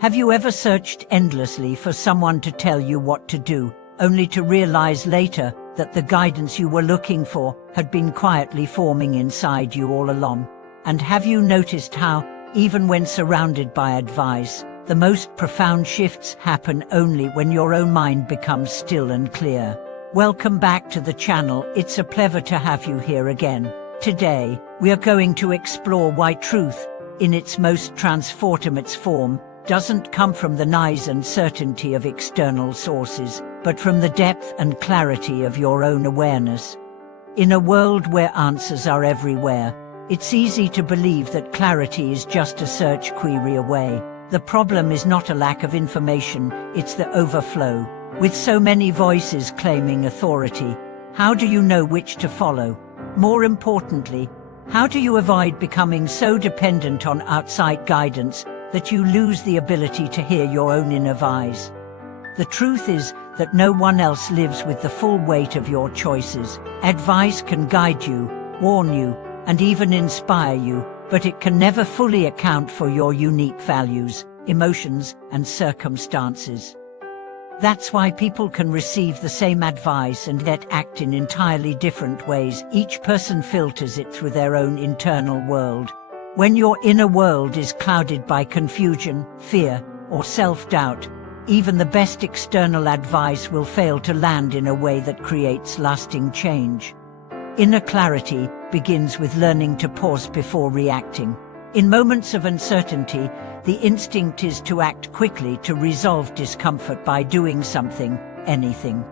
Have you ever searched endlessly for someone to tell you what to do, only to realize later that the guidance you were looking for had been quietly forming inside you all along? And have you noticed how, even when surrounded by advice, the most profound shifts happen only when your own mind becomes still and clear? Welcome back to the channel. It's a pleasure to have you here again. Today, we are going to explore why truth, in its most transformative form, doesn't come from the noise and certainty of external sources, but from the depth and clarity of your own awareness. In a world where answers are everywhere, it's easy to believe that clarity is just a search query away. The problem is not a lack of information, it's the overflow. With so many voices claiming authority, how do you know which to follow? More importantly, how do you avoid becoming so dependent on outside guidance that you lose the ability to hear your own inner voice? The truth is that no one else lives with the full weight of your choices. Advice can guide you, warn you, and even inspire you, but it can never fully account for your unique values, emotions, and circumstances. That's why people can receive the same advice and yet act in entirely different ways. Each person filters it through their own internal world. When your inner world is clouded by confusion, fear, or self-doubt, even the best external advice will fail to land in a way that creates lasting change. Inner clarity begins with learning to pause before reacting. In moments of uncertainty, the instinct is to act quickly to resolve discomfort by doing something, anything.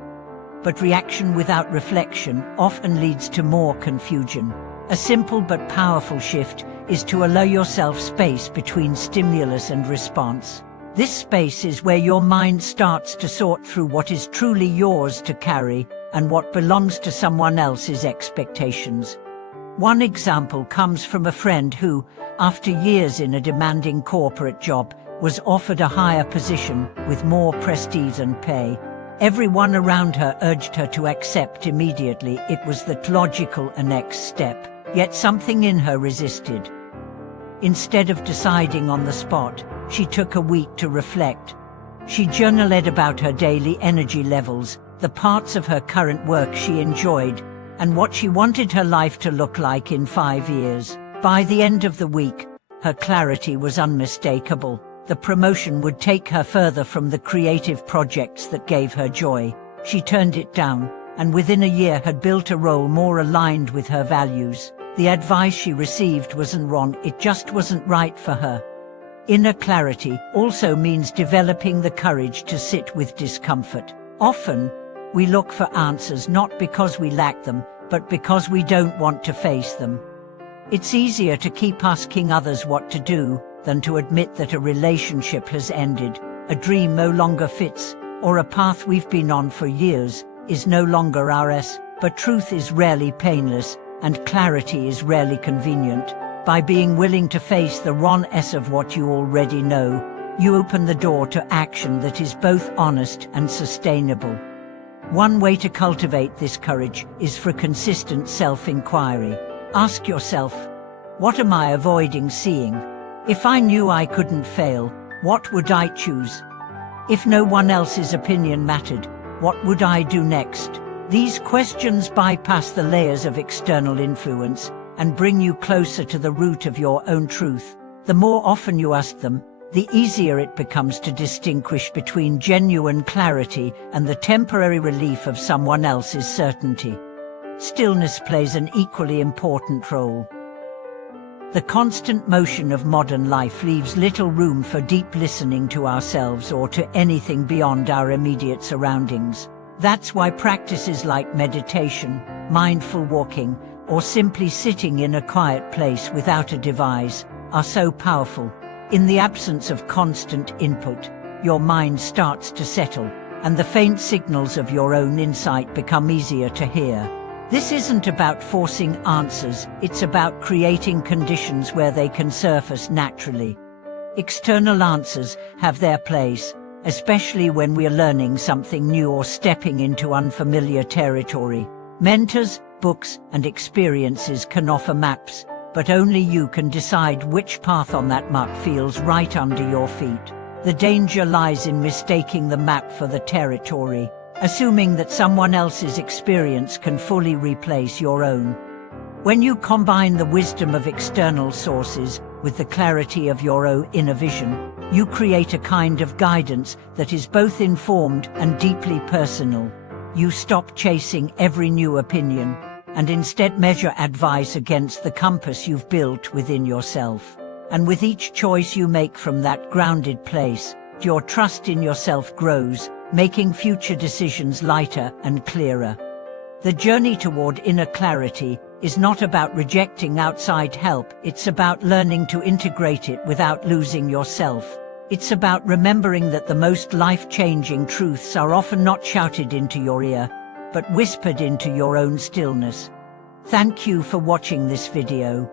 But reaction without reflection often leads to more confusion. A simple but powerful shift is to allow yourself space between stimulus and response. This space is where your mind starts to sort through what is truly yours to carry and what belongs to someone else's expectations. One example comes from a friend who, after years in a demanding corporate job, was offered a higher position with more prestige and pay. Everyone around her urged her to accept immediately. It was the logical next step, yet something in her resisted. Instead of deciding on the spot, she took a week to reflect. She journaled about her daily energy levels, the parts of her current work she enjoyed, and what she wanted her life to look like in 5 years. By the end of the week, her clarity was unmistakable. The promotion would take her further from the creative projects that gave her joy. She turned it down, and within a year had built a role more aligned with her values. The advice she received wasn't wrong, it just wasn't right for her. Inner clarity also means developing the courage to sit with discomfort. Often, we look for answers not because we lack them, but because we don't want to face them. It's easier to keep asking others what to do than to admit that a relationship has ended, a dream no longer fits, or a path we've been on for years is no longer ours. But truth is rarely painless, and clarity is rarely convenient. By being willing to face the rawness of what you already know, you open the door to action that is both honest and sustainable. One way to cultivate this courage is for consistent self-inquiry. Ask yourself, what am I avoiding seeing? If I knew I couldn't fail, what would I choose? If no one else's opinion mattered, what would I do next? These questions bypass the layers of external influence and bring you closer to the root of your own truth. The more often you ask them, the easier it becomes to distinguish between genuine clarity and the temporary relief of someone else's certainty. Stillness plays an equally important role. The constant motion of modern life leaves little room for deep listening to ourselves or to anything beyond our immediate surroundings. That's why practices like meditation, mindful walking, or simply sitting in a quiet place without a device are so powerful. In the absence of constant input, your mind starts to settle, and the faint signals of your own insight become easier to hear. This isn't about forcing answers, it's about creating conditions where they can surface naturally. External answers have their place, especially when we are learning something new or stepping into unfamiliar territory. Mentors, books, and experiences can offer maps, but only you can decide which path on that map feels right under your feet. The danger lies in mistaking the map for the territory, assuming that someone else's experience can fully replace your own. When you combine the wisdom of external sources with the clarity of your own inner vision, you create a kind of guidance that is both informed and deeply personal. You stop chasing every new opinion and instead measure advice against the compass you've built within yourself. And with each choice you make from that grounded place, your trust in yourself grows, making future decisions lighter and clearer. The journey toward inner clarity is not about rejecting outside help, it's about learning to integrate it without losing yourself. It's about remembering that the most life-changing truths are often not shouted into your ear, but whispered into your own stillness. Thank you for watching this video.